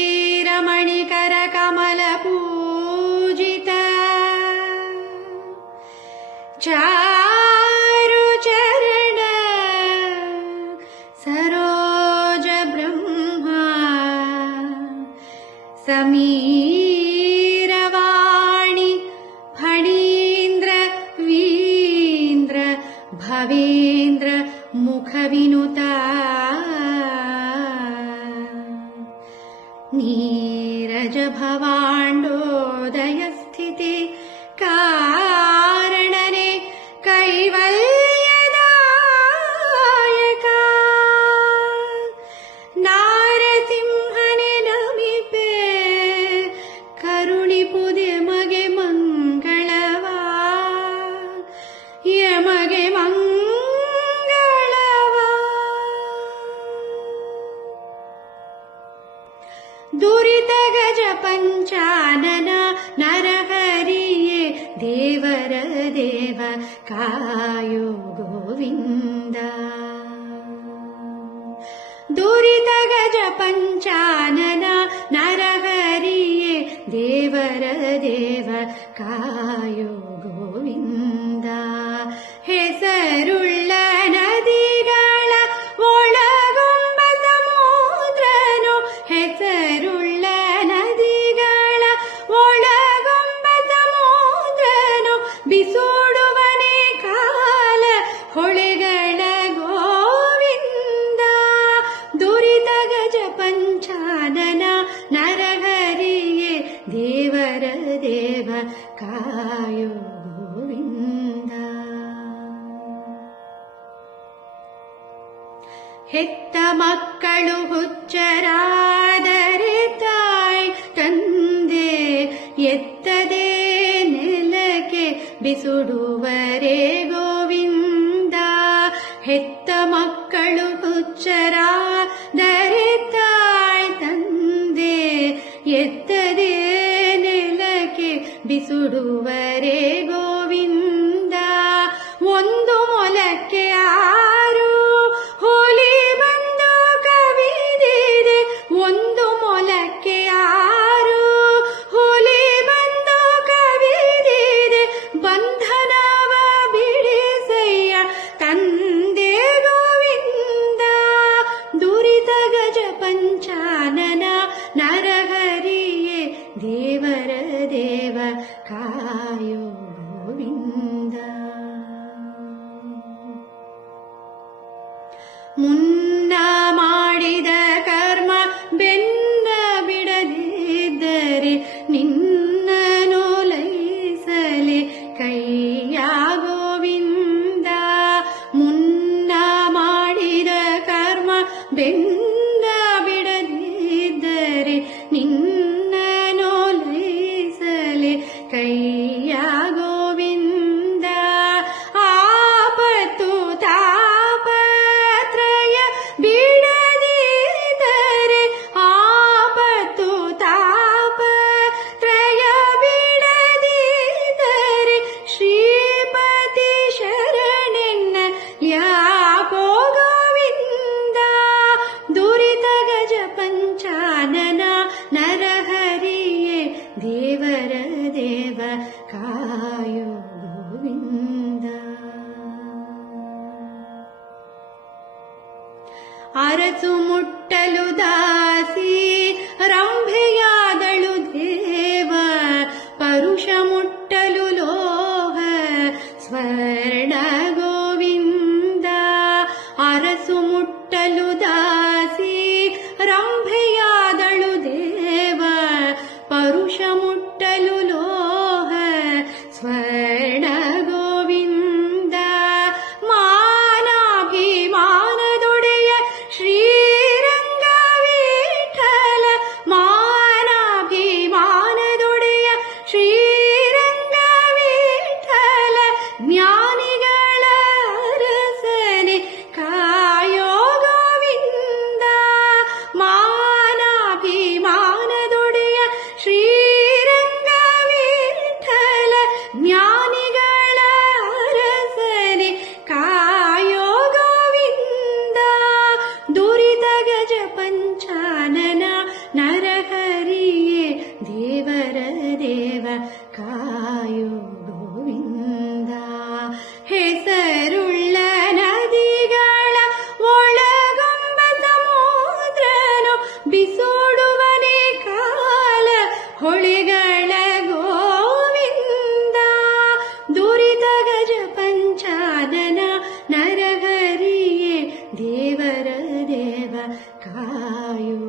श्रीरमणिकर कमल पूजित चारु चरण सरोज ब्रह्मा समीरवाणी फणीन्द्र वीन्द्र भवेन्द्र मुखविनुता नीरज भवाण्डोदय स्थिति कारणने कैवल्यदायका नारसिंहने नमिपे करुणिपुदे ಮಗೆ ಮಂಗಳವಾ ಯಮಗೆ ಮಂಗಳವಾ ದುರಿತ ಗಜ ಪಂಚಾನನ ನರಹರಿಯೇ ದೇವರ ದೇವ ಕಾಯೋ ಗೋವಿಂದ ದುರಿತ ಗಜ ಪಂಚಾನನ ನರಹರಿಯೇ ದೇವರ ದೇವ ಕಾಯೋ ಗೋವಿಂದ ಹೆಸರುಳ್ಳ ನದಿಗಳ ಒಳಗೊಂಬ ಸಮುದ್ರನು ಹೆಸರುಳ್ಳ ನದಿಗಳ ಒಳಗೊಂಬ ಸಮುದ್ರನು ಬಿಸುಡುವನೇ ಕಾಲ ಹೊಳೆಗಳ ಗೋವಿಂದ ದುರಿತ ಗಜ ಪಂಚಾನನ ನರಹರಿಯೇ ದೇವರ ದೇವ ಕಾಯೋ ಗೋವಿಂದ ಹೆತ್ತ ಮಕ್ಕಳು ಹುಚ್ಚರಾದರೆ ತಾಯಿ ತಂದೆ ಎತ್ತದೆ ನೆಲಕ್ಕೆ ಬಿಸುಡುವರೆ ಗೋವಿಂದ ಹೆತ್ತ ಮಕ್ಕಳು ಹುಚ್ಚರಾದರೆ ತಾಯಿ ತಂದೆ ಎತ್ತದೆ ನೆಲಕ್ಕೆ ಬಿಸುಡುವರೆ ಗೋವಿಂದ ಒಂದು ಮೊಲಕ್ಕೆ ಆರು ಹುಲಿ ಬಂದು ಕವಿದಿದೆ ಒಂದು ಮೊಲಕ್ಕೆ ಆರು ಹುಲಿ ಬಂದು ಕವಿದಿದೆ ಬಂಧನವ ಬಿಡಿಸಯ್ಯ ತಂದೆ ಗೋವಿಂದ ದುರಿತ ಗಜ ಪಂಚಾನನ ನರಹರಿಯೇ ದೇವರ ದೇವ ಕಾಯೋ ಗೋವಿಂದ ಮುನ್ನ ಮಾಡಿದ ಕರ್ಮ ಬೆನ್ನ ಬಿಡದಿದ್ದರೆ ನಿನ್ನನು ಲಯಿಸಲಿ ಕೈಯ ಗೋವಿಂದ ಮುನ್ನ ಮಾಡಿದ ಕರ್ಮ ಬೆನ್ನ ಬಿಡದಿದ್ದರೆ ನಿನ್ನನು ಲಯಿಸಲಿ ಕೈಯ ಗೋವಿಂದ ಆಪತ್ತು ತಾಪತ್ರಯ ಬಿಡದಿದ್ದರೆ ಆಪತ್ತು ತಾಪತ್ರಯ ಬಿಡದಿದ್ದರೆ ಶ್ರೀಪತಿ ಶರಣೆನ್ನ ಯಾಕೋ ಗೋವಿಂದ ದುರಿತ ಗಜ ಪಂಚಾನನ ನರಹರಿಯೇ ದೇವರ ದೇವ ಕಾಯೋ ಗೋವಿಂದ ಅರಸು ಮುಟ್ಟಲು ದಾಸಿ ರಂಭೆಯಾದಳು ದೇವ ಪರುಷ ಮುಟ್ಟಲು ಲೋಹ ಸ್ವರ್ಣ ಗೋವಿಂದ ಅರಸು ಮುಟ್ಟಲು ದಾಸಿ ರಂಭೆಯಾದಳು ದೇವ ಪರುಷ ಮುಟ್ಟಲು ಲೋಹ ಸ್ವರ್ಣ ಗೋವಿಂದ ಮಾನಾಭಿಮಾನದೊಡೆಯ ಶ್ರೀರಂಗ ವಿಠಲ ಮಾನಾಭಿಮಾನದೊಡೆಯ ಶ್ರೀರಂಗ ವಿಠಲ ಜ್ಞಾನಿಗಳ ಅರಸನೆ ಕಾಯೋ ಗೋವಿಂದ ಮಾನ ಗಜ ಪಂಚಾನನ ನರಹರಿಯೇ ದೇವರ ದೇವ ಕಾಯೋ.